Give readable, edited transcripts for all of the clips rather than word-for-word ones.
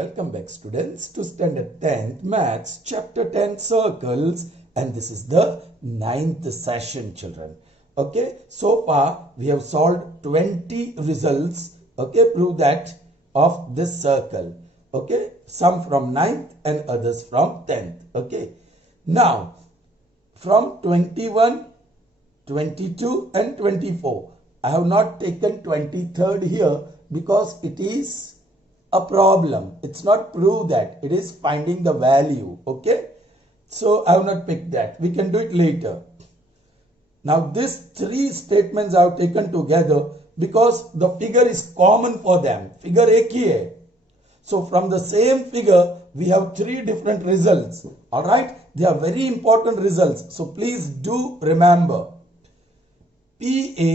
Welcome back students to standard 10th maths chapter 10 circles, and this is the 9th session children. Okay, so far we have solved 20 results, okay, prove that of this circle, okay, some from 9th and others from 10th. Okay, now from 21, 22 and 24 I have not taken 23rd here because it is a problem. It's not prove that, it is finding the value. Okay, so I have not picked that. We can do it later. Now these three statements I have taken together because the figure is common for them. Figure एक ही है. So from the same figure we have three different results. All right, they are very important results, so please do remember. PA,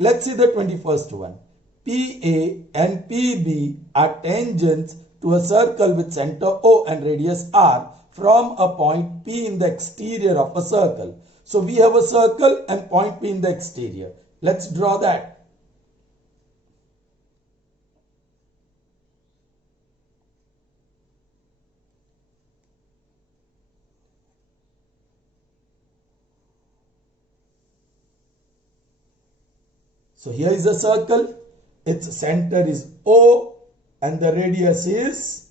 let's see the 21st one. PA and PB are tangents to a circle with center O and radius R from a point P in the exterior of a circle. So we have a circle and point P in the exterior. Let's draw that. So here is a circle. Its center is O and the radius is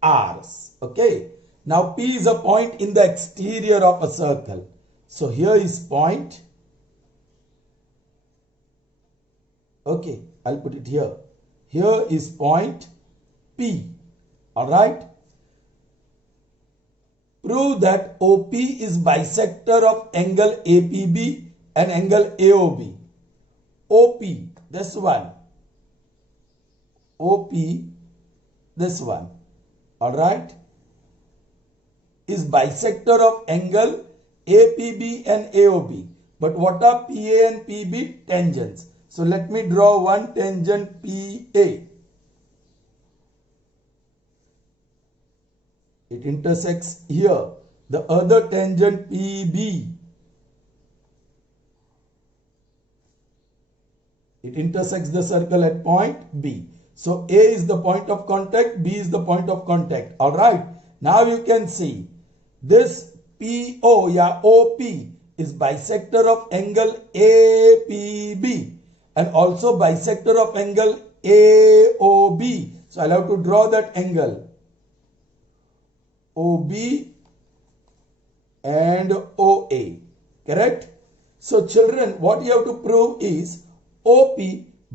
R. Okay. Now P is a point in the exterior of a circle. So here is point. Okay, I'll put it here. Here is point P. Alright. Prove that OP is bisector of angle APB and angle AOB. OP, this one. OP, this one, all right, is bisector of angle APB and AOB. But what are PA and PB? Tangents. So let me draw one tangent PA. It intersects here. The other tangent PB. It intersects the circle at point B. So A is the point of contact, B is the point of contact. Alright. Now you can see this PO, yeah, OP is bisector of angle APB and also bisector of angle AOB. So I'll have to draw that angle. OB and OA. Correct? So children, what you have to prove is OP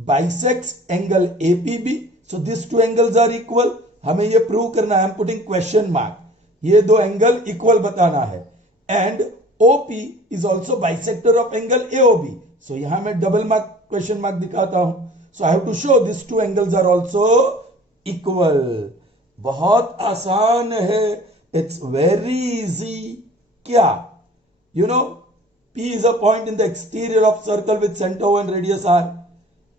bisects angle APB. So these two angles are equal. हमें ये prove करना है. I am putting question mark. ये दो angle equal बताना है. And OP is also bisector of angle AOB. So यहाँ मैं double mark question mark दिखाता हूँ. So I have to show these two angles are also equal. बहुत आसान है. It's very easy. क्या? You know, P is a point in the exterior of circle with center O and radius R.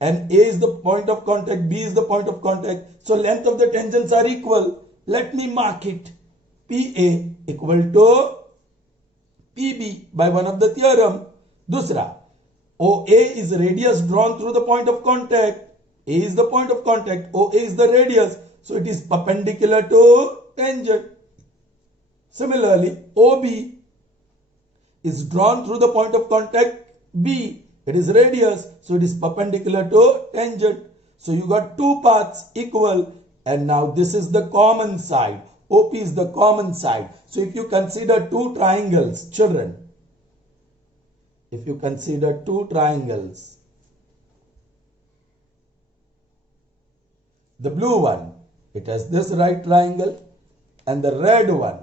And A is the point of contact, B is the point of contact. So length of the tangents are equal. Let me mark it. PA equal to PB by one of the theorem. Dusra, OA is radius drawn through the point of contact. A is the point of contact, OA is the radius. So it is perpendicular to tangent. Similarly, OB is drawn through the point of contact B. It is radius, so it is perpendicular to tangent. So you got two paths equal, and now this is the common side. OP is the common side. So if you consider two triangles, children, if you consider two triangles, the blue one, it has this right triangle, and the red one,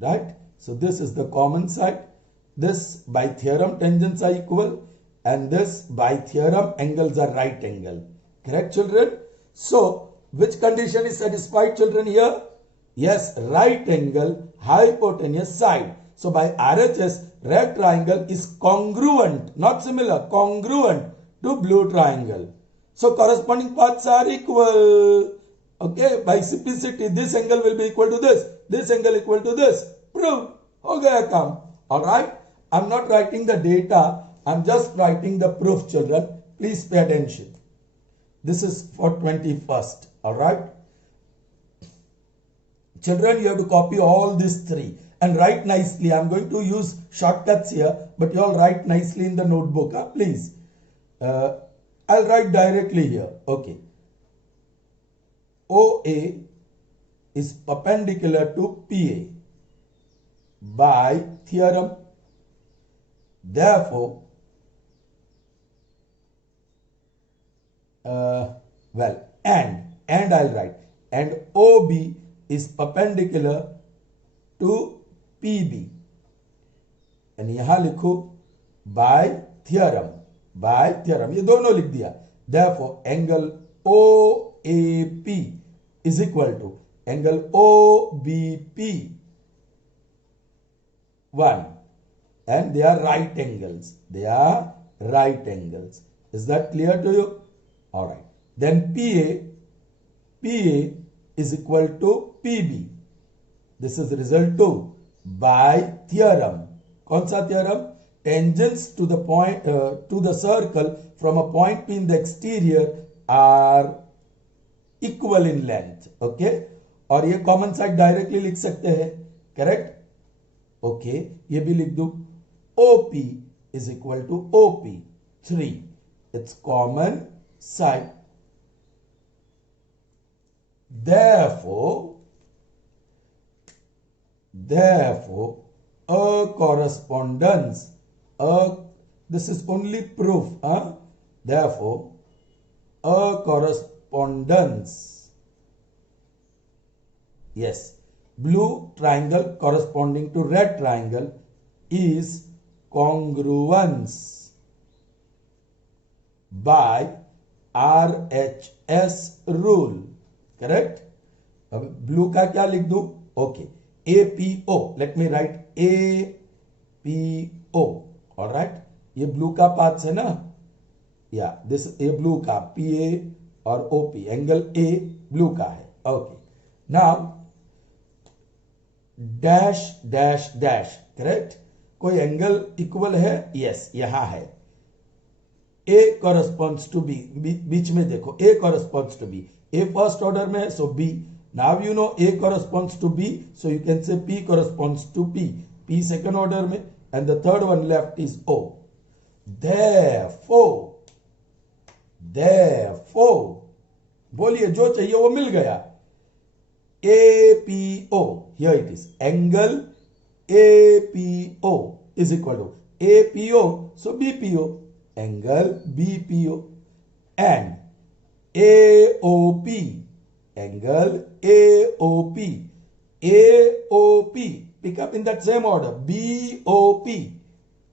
right? So this is the common side. This by theorem tangents are equal, and this by theorem angles are right angle. Correct children? So which condition is satisfied children here? Yes, right angle hypotenuse side. So by RHS, red triangle is congruent, not similar, congruent to blue triangle. So corresponding paths are equal. Okay, by simplicity, this angle will be equal to this angle equal to this. Prove. हो गया काम. Alright. I'm not writing the data I'm just writing the proof, children. Please pay attention. This is for 21st. All right. Children, you have to copy all these three and write nicely. I'm going to use shortcuts here, but you all write nicely in the notebook, please. I'll write directly here. Okay. OA is perpendicular to PA by theorem. Therefore, and I'll write, and OB is perpendicular to PB. And यहाँ लिखो by theorem, ये दोनों लिख दिया. Therefore, angle OAP is equal to angle OBP 1, and they are right angles. Is that clear to you? All right. Then PA is equal to PB. This is result 2 by theorem. कौन सा theorem? Tangents to the point to the circle from a point P in the exterior are equal in length. Okay. और ये common side directly लिख सकते हैं. Correct. Okay, ये भी लिख दो. OP is equal to OP 3. It's common side. Therefore, a correspondence. This is only proof. Therefore, a correspondence. Yes, blue triangle corresponding to red triangle is congruence by RHS rule. Correct? अब blue का क्या लिख दूं? Okay. APO. Let me write APO. All right. ये blue का parts है ना? Yeah. This A blue का PA और OP. Angle A blue का है. Okay. Now dash dash dash. Correct? कोई एंगल इक्वल है? यस, यहां है. A corresponds to B. बीच में देखो, A corresponds to B. A first order में है, so B. Now you know A corresponds to B, so you can say P corresponds to P. P second order में, and the third one left is O. Therefore, बोलिए जो चाहिए वो मिल गया. APO, here it is. Angle APO is equal to APO, so BPO. Angle BPO. And AOP, angle AOP. AOP, pick up in that same order. BOP,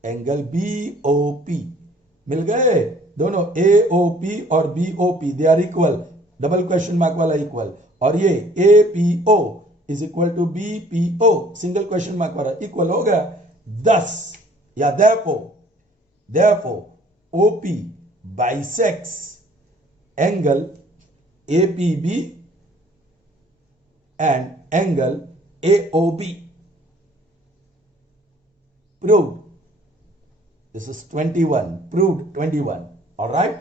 angle BOP. मिल गए दोनों. AOP और BOP, they are equal. Double question mark वाला equal. और ये APO is equal to BPO, single question mark वाला equal हो गया. thus या therefore OP bisects angle APB and angle AOB. Proved. This is 21. Proved 21. All right.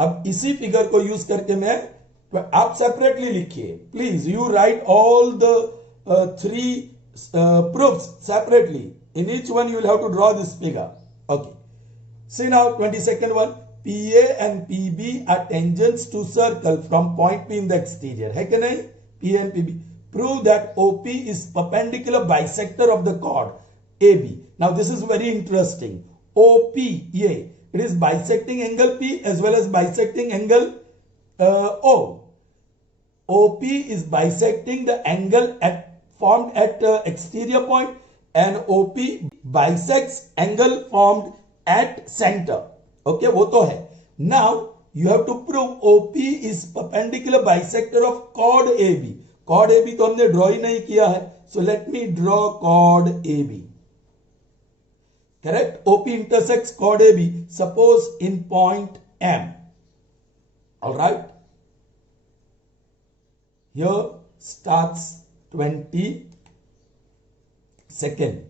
अब इसी figure को यूज करके मैं, आप सेपरेटली लिखिए. Please you right all the three proofs separately. In each one you will have to draw this figure. Okay. See now 22nd one. PA and PB are tangents to circle from point P in the exterior. है कि नहीं? PA and PB. Prove that OP is perpendicular bisector of the chord AB. Now this is very interesting. OP, ये, it is bisecting angle P as well as bisecting angle O. OP is bisecting the angle formed at exterior point, and OP bisects angle formed at center. Okay, वो तो है. Now you have to prove OP is perpendicular bisector of chord AB. Chord AB तो हमने draw ही नहीं किया है. So let me draw chord AB. Correct? OP intersects chord AB. Suppose in point M. All right. Here starts 22nd.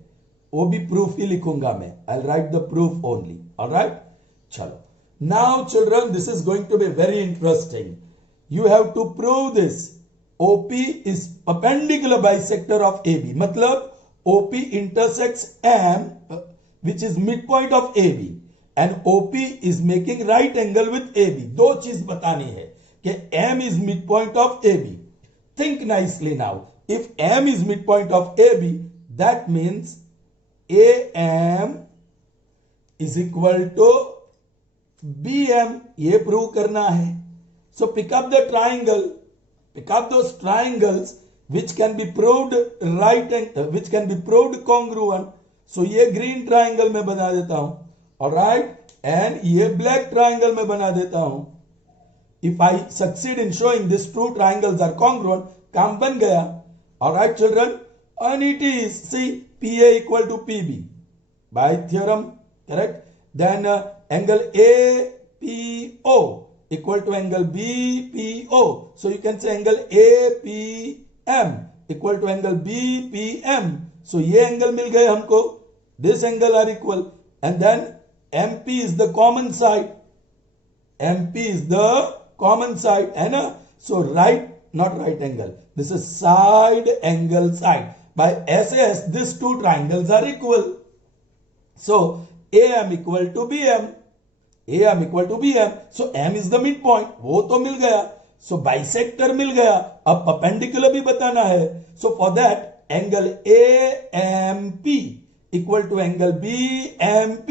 वो भी proof ही लिखूंगा मैं, I write the proof only, alright. चलो, now children this is going to be very interesting. You have to prove this OP is perpendicular bisector of AB, मतलब OP intersects M, which is midpoint of AB, and OP is making right angle with AB. दो चीज बतानी है कि M is midpoint of AB. Think nicely now. If M is midpoint of AB, that means AM is equal to BM. ये prove करना है. So pick up the triangle. Pick up those triangles which can be proved which can be proved congruent. So ये green triangle में बना देता हूं, alright, and ये black triangle में बना देता हूं. If I succeed in showing these two triangles are congruent, काम बन गया. Alright children, and it is, see, PA equal to PB by theorem, correct? Then angle APO equal to angle BPO. So you can say angle APM equal to angle BPM. So ये angle मिल गए हमको. This angle are equal. And then MP is the common side. MP is the common side. है ना? So right, not right angle. This is side angle side. By SAS, these two triangles are equal. So AM equal to BM. AM equal to BM. So M is the midpoint. वो तो मिल गया. So bisector मिल गया. अब perpendicular भी बताना है. So for that, angle AMP equal to angle BMP.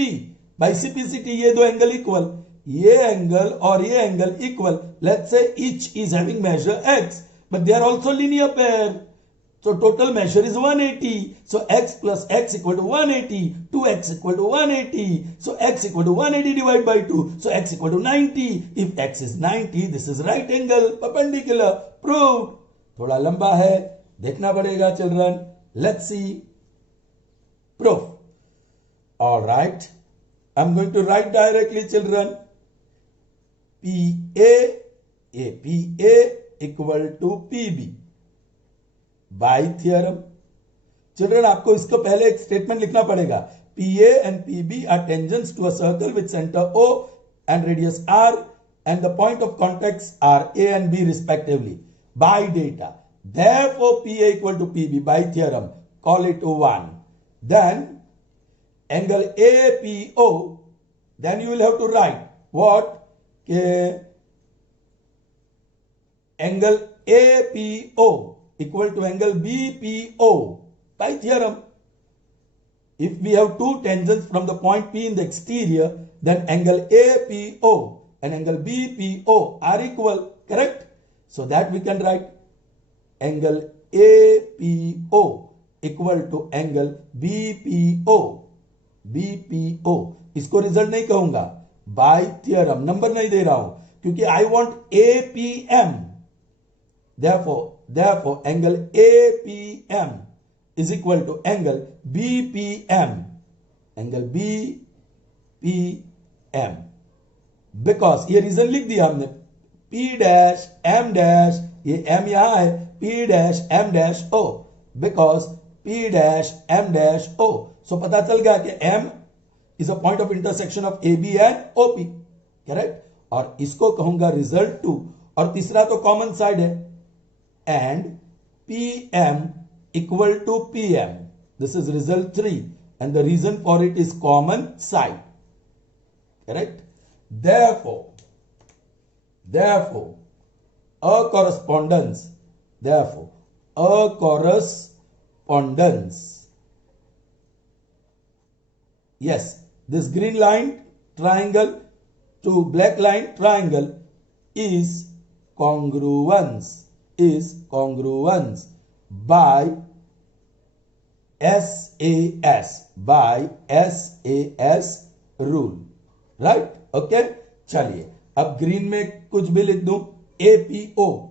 By CPCT ये दो angle equal. ये angle और ये angle equal. Let's say each is having measure X, but they are also linear pair. So total measure is 180. So x plus x equal to 180. 2x equal to 180. So x equal to 180 divided by 2. So x equal to 90. If x is 90, this is right angle, perpendicular. Proved. थोड़ा लंबा है, देखना पड़ेगा children. Let's see. Proof. All right. I'm going to write directly children. PA equal to PB. By theorem. Children आपको इसको पहले एक statement लिखना पड़ेगा. PA and PB are tangents to a circle with center O and radius R, and the point of contacts are A and B respectively. By data. Therefore, PA equal to PB by theorem. Call it 1. Then angle APO. Then you will have to write what? Angle APO equal to angle BPO by theorem. If we have two tangents from the point P in the exterior, then angle APO and angle BPO are equal, correct? So that we can write angle APO equal to angle BPO. BPO. इसको result नहीं कहूंगा, bye theorem. Number नहीं दे रहा हूं क्योंकि I want APM. Therefore, angle APM is equal to angle BPM. Angle BPM. Because ये reason लिख दिया हमने. P dash M dash, ये M यहां है. P dash M dash O. Because P dash M dash O. So पता चल गया कि M is a point of intersection of AB and OP. Correct? और इसको कहूंगा रिजल्ट 2. और तीसरा तो कॉमन साइड है. And PM equal to PM. This is result 3. And the reason for it is common side. Correct? Therefore, a correspondence. Yes, this green line triangle to black line triangle is congruence. By SAS rule. Right? Okay? चलिए अब green में कुछ भी लिख दूं. APM.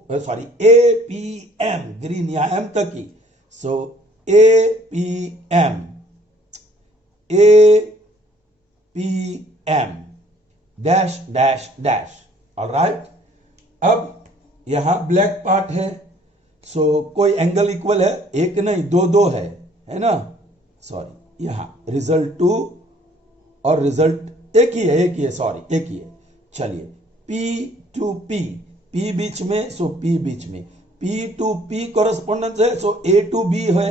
Green यहां M तक ही. So APM dash dash dash. Alright? अब यहां ब्लैक पार्ट है. सो कोई एंगल इक्वल है, एक नहीं दो है ना. सॉरी, यहां रिजल्ट 2 और रिजल्ट एक ही है सॉरी एक ही है। चलिए P to P, P बीच में सो P बीच में, P to P कॉरेस्पॉन्डेंस है सो A to B है,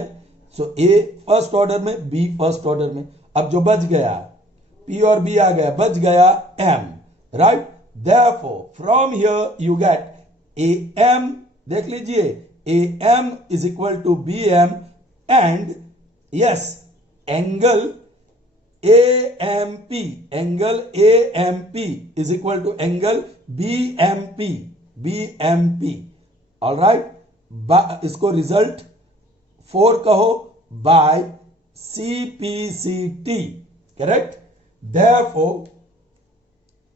सो A फर्स्ट ऑर्डर में B फर्स्ट ऑर्डर में। अब जो बच गया P और B आ गया, बच गया M, right. Therefore from here you get AM, देख लीजिए AM is equal to BM and yes angle AMP, angle AMP is equal to angle BMP, BMP, all right। इसको रिजल्ट 4 कहो by CPCT, correct। Therefore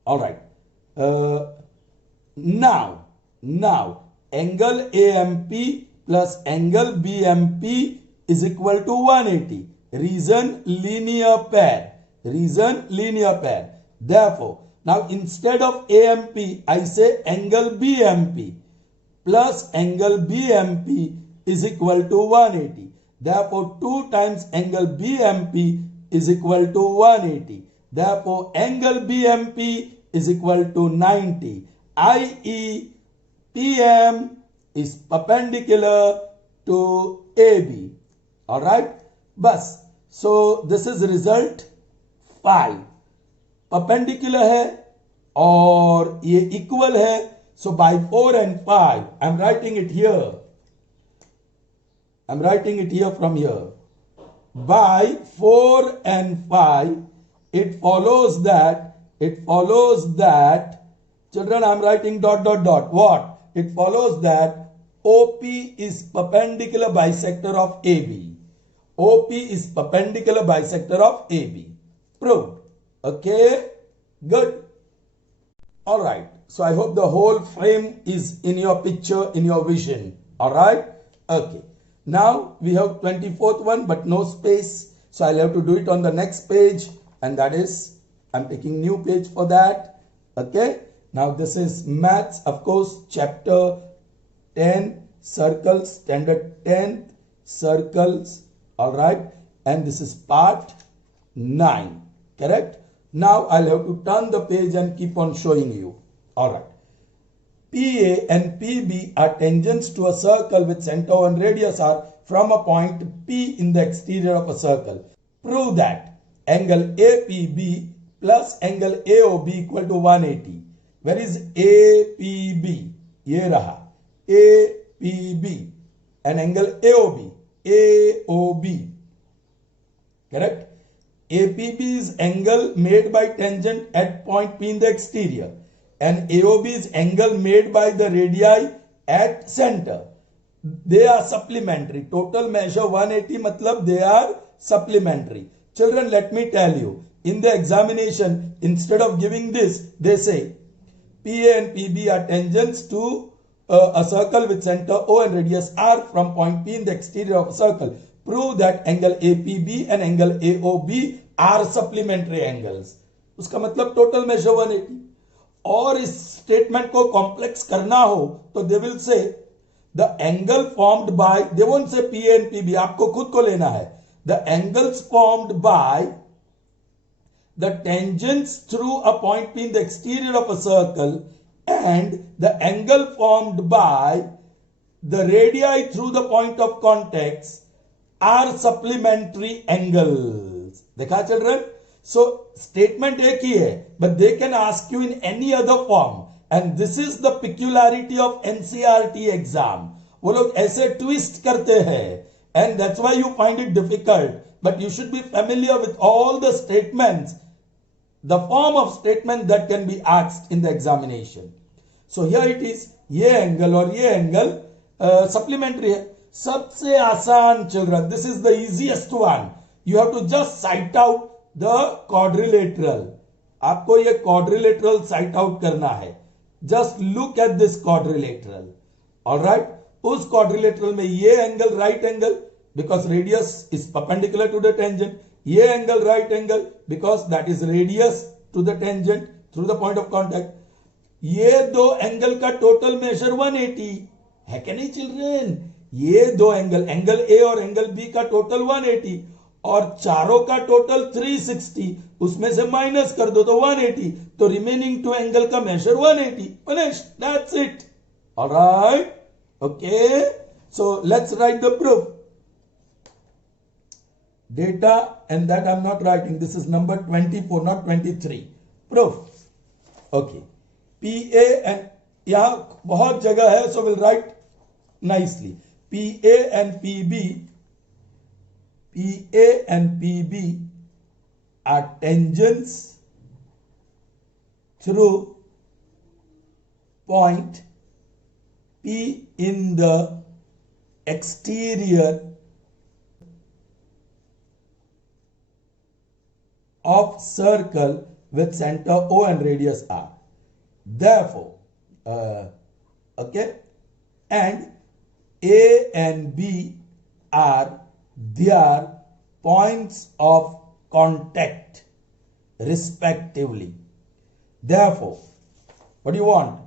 all right, now angle AMP plus angle BMP is equal to 180, reason linear pair, reason linear pair। Therefore now instead of AMP I say angle BMP plus angle BMP is equal to 180। Therefore 2 times angle BMP is equal to 180। Therefore angle BMP is equal to 90, i.e. PM is perpendicular to AB, all right। बस so this is result 5, perpendicular है और ये equal है, so by 4 and 5 I'm writing it here, I'm writing it here from here, by 4 and 5 it follows that children I'm writing dot dot dot, what it follows that OP is perpendicular bisector of AB, OP is perpendicular bisector of AB, proved, okay, good, all right। So I hope the whole frame is in your picture, in your vision, all right, okay। Now we have 24th one but no space, so I'll have to do it on the next page, and that is I'm taking new page for that, okay। Now this is maths, of course, chapter 10, circles, standard 10th, circles, all right, and this is part 9, correct। Now I'll have to turn the page and keep on showing you, all right। PA and PB are tangents to a circle with center and radius are from a point P in the exterior of a circle। Prove that angle APB plus angle AOB equal to 180। Where is APB? ये रहा APB and angle AOB, AOB, correct। APB is angle made by tangent at point P in the exterior and AOB is angle made by the radii at center। They are supplementary, total measure 180 matlab they are supplementary। Children, let me tell you, in the examination instead of giving this they say PA and PB are tangents to a circle with center O and radius R from point P in the exterior of a circle। Prove that angle APB and angle AOB are supplementary angles। उसका मतलब total measure 180। और इस statement को complex करना हो तो they will say the angle formed by, they won't say P and P B, आपको खुद को लेना है, the angles formed by the tangents through a point P in the exterior of a circle and the angle formed by the radii through the point of contact are supplementary angles। देखा children? So statement एक ही है but they can ask you in any other form and this is the peculiarity of NCERT exam। वो लोग ऐसे twist करते हैं and that's why you find it difficult, but you should be familiar with all the statements, the form of statement that can be asked in the examination। So here it is, ये angle और ये angle supplementary है। सबसे आसान children, this is the easiest one, you have to just sight out the quadrilateral. आपको ये quadrilateral sight out करना है, just look at this quadrilateral, alright. उस क्वाड्रिलेटरल में ये angle right angle because radius is perpendicular to the tangent, ये angle right angle because that is radius to the tangent through the point of contact. ये दो angle का total major 180 है कि नहीं चिल्ड्रन? ये दो एंगल, एंगल ए और एंगल बी का टोटल 180 और चारों का टोटल 360, उसमें से माइनस कर दो तो 180, तो रिमेनिंग टू एंगल का measure 180 finish, that's it. Alright, okay, so let's write the proof. Data, and that I'm not writing, this is number 24, not 23. Proof. Okay. PA and, यहां बहुत जगह है, so we'll write nicely. PA and PB are tangents through point P in the exterior of circle with center O and radius R. Therefore, okay, and A and B are their points of contact respectively. Therefore, what do you want?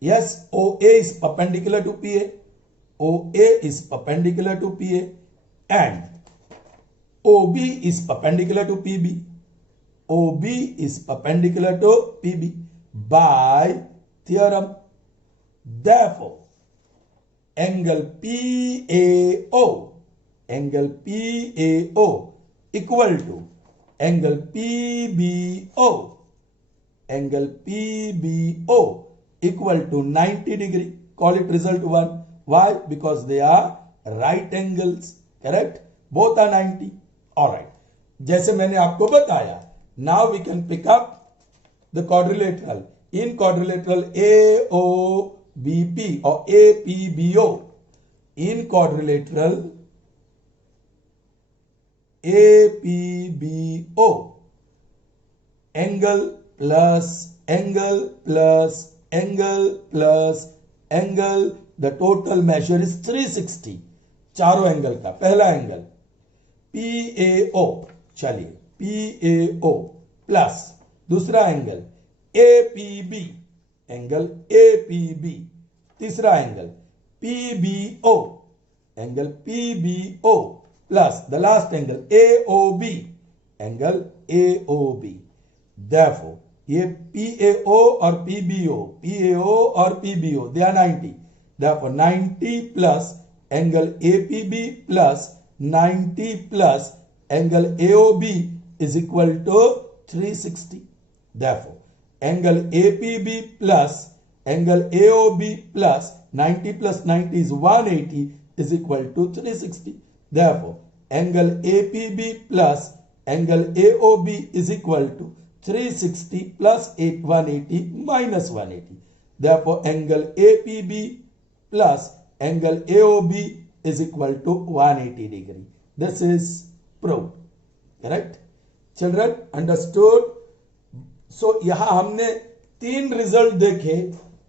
Yes, OA is perpendicular to PA. OA is perpendicular to PA and OB is perpendicular to PB. OB is perpendicular to PB by theorem. Therefore, angle PAO equal to angle PBO equal to 90 degree. Call it result 1. Why? Because they are right angles. Correct? Both are 90. Alright. जैसे मैंने आपको बताया, now we can pick up the quadrilateral. In quadrilateral AOBP or APBO, in quadrilateral APBO, angle plus angle plus angle plus angle, the total measure is 360. चारों angle का पहला angle PAO, चलिए PAO plus दूसरा angle APB, angle APB, तीसरा angle PBO, angle PBO plus the last angle AOB, angle AOB. Therefore, ये PAO और PBO they are 90. Therefore 90 plus angle APB plus 90 plus angle AOB is equal to 360. Therefore, angle APB plus angle AOB plus 90 plus 90 is 180 is equal to 360. Therefore, angle APB plus angle AOB is equal to 360 plus 180 minus 180. Therefore, angle APB plus angle AOB is equal to 180 degree. This is proved. Correct? Children, understood? So, यहां हमने 3 result देखे,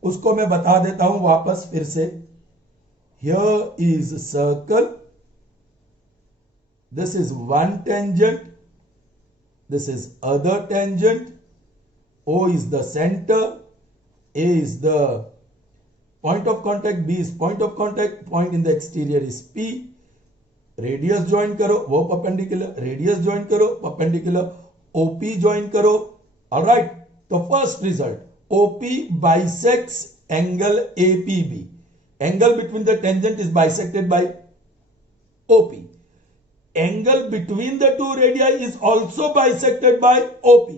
उसको मैं बता देता हूं वापस फिर से. Here is circle. This is one tangent. This is other tangent. O is the center. A is the point of contact. B is point of contact. Point in the exterior is P. Radius join करो, वो perpendicular, radius join करो, perpendicular, OP join करो. Alright, तो first result, OP bisects angle APB. Angle between the tangent is bisected by OP. Angle between the two radii is also bisected by OP.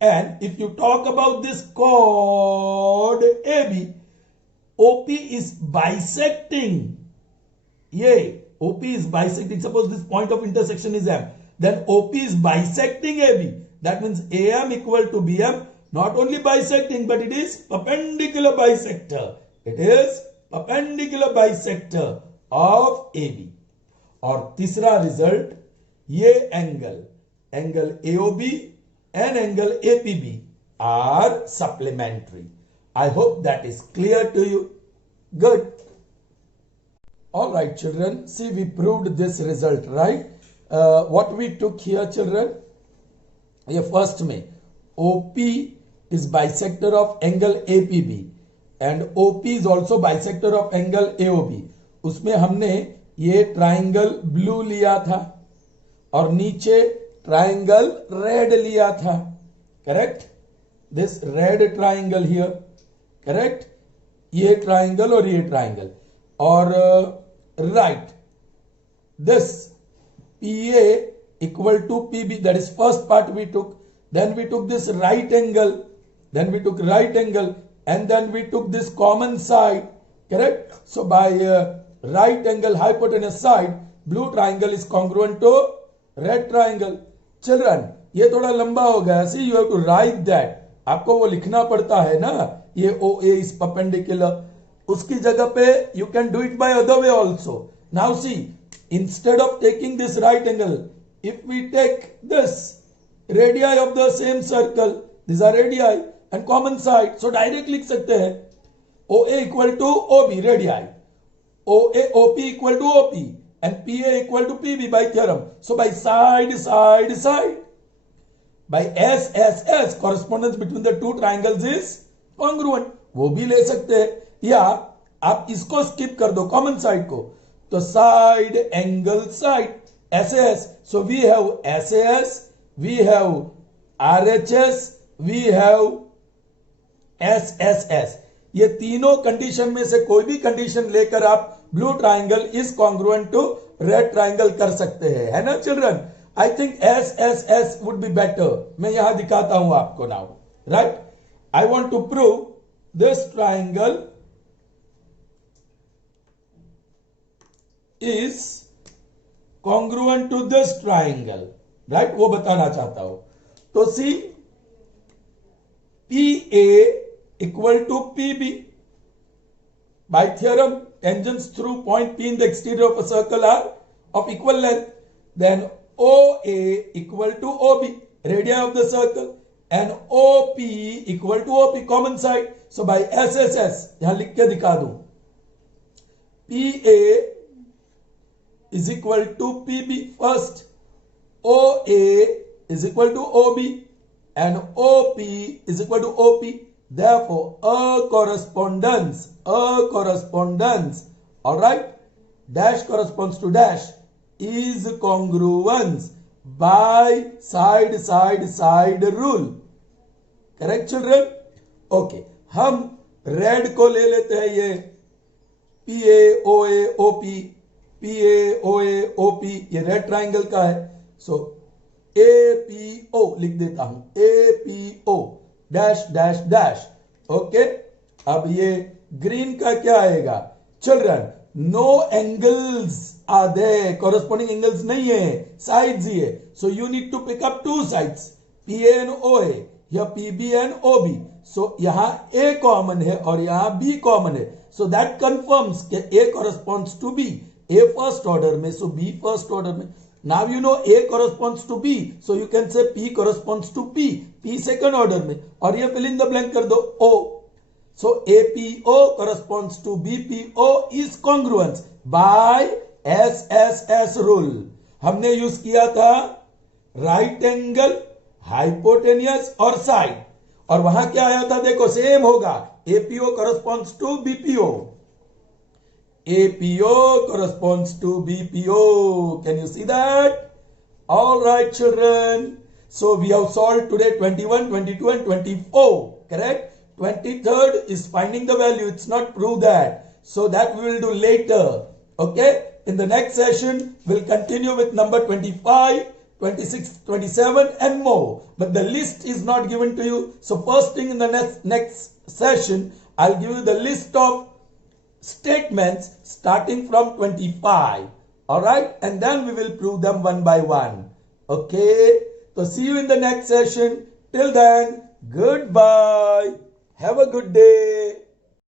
And if you talk about this chord AB, OP is bisecting. Yeah, OP is bisecting. Suppose this point of intersection is M. Then OP is bisecting AB. That means AM equal to BM. Not only bisecting, but it is perpendicular bisector. It is perpendicular bisector of AB. और तीसरा result, ये angle AOB and angle APB are supplementary. I hope that is clear to you. Good. All right, children. See, we proved this result, right? What we took here, children? ये first में OP is bisector of angle APB and OP is also bisector of angle AOB. उसमें हमने ये triangle blue लिया था, और नीचे triangle red लिया था, correct, this red triangle here, correct, ये ट्राइंगल और ये ट्राइंगल, और right this PA equal to PB, that is first part we took, then we took this right angle, and then we took this common side, correct. So by right angle hypotenuse side, blue triangle is congruent to red triangle. Children, ये थोड़ा लंबा हो गया, see you have to write that, आपको वो लिखना पड़ता है ना, ये OA is perpendicular, उसकी जगह पे you can do it by other way also. Now see, instead of taking this right angle, if we take this radii of the same circle, these are radii and common side, so direct लिख सकते हैं OA equal to OB radii, OP equal to OP and PA equal to PB by theorem. So by side, by S correspondence between the two triangles is congruent, वो भी ले सकते हैं, या आप इसको skip कर दो common side को, तो side angle side SAS. So we have SAS, we have RHS, we have SSS. ये तीनों कंडीशन में से कोई भी कंडीशन लेकर आप blue triangle is congruent to red triangle कर सकते हैं, है ना children. I think SSS would be better. मैं यहां दिखाता हूं आपको now, right. I want to prove this triangle is congruent to this triangle, right, वो बताना चाहता हूं. तो see, PA equal to PB by theorem, tangents through point P in the exterior of a circle are of equal length, then OA equal to OB, radii of the circle, and OP equal to OP, common side. So by SSS यहां लिख के दिखा दूं, PA is equal to PB first, OA is equal to OB, and OP is equal to OP. Therefore, a correspondence, all right, dash corresponds to dash is congruence by side rule. Correct children? Okay, हम red को ले लेते हैं, ये PA, OA, OP, PA, OA, OP, ये red triangle का है. So APO लिख देता हूं, APO dash dash dash. Okay, अब ये ग्रीन का क्या आएगा children? No angles are there, corresponding angles नहीं है, साइड्स ही है. So you need to pick up two sides, PA and OA, या PB एंड OB. सो यहां A कॉमन है और यहां B कॉमन है. सो दैट कंफर्म्स कि A corresponds to B. A first order में, so B first order में. Now you know A corresponds to B, so you can say P corresponds to P. P second order में, और ये fill in the blank कर दो O. So APO corresponds to BPO is congruence by SSS rule. हमने use किया था right angle, hypotenuse और side, और वहां क्या आया था देखो, सेम होगा. APO corresponds to BPO. APO corresponds to BPO. Can you see that? All right, children. So we have solved today 21, 22 and 24. Correct? 23rd is finding the value. It's not prove that. So that we will do later. Okay? In the next session, we'll continue with number 25, 26, 27 and more. But the list is not given to you. So first thing in the next session, I'll give you the list of statements starting from 25. All right, and then we will prove them one by one. Okay, so see you in the next session. Till then, goodbye. Have a good day.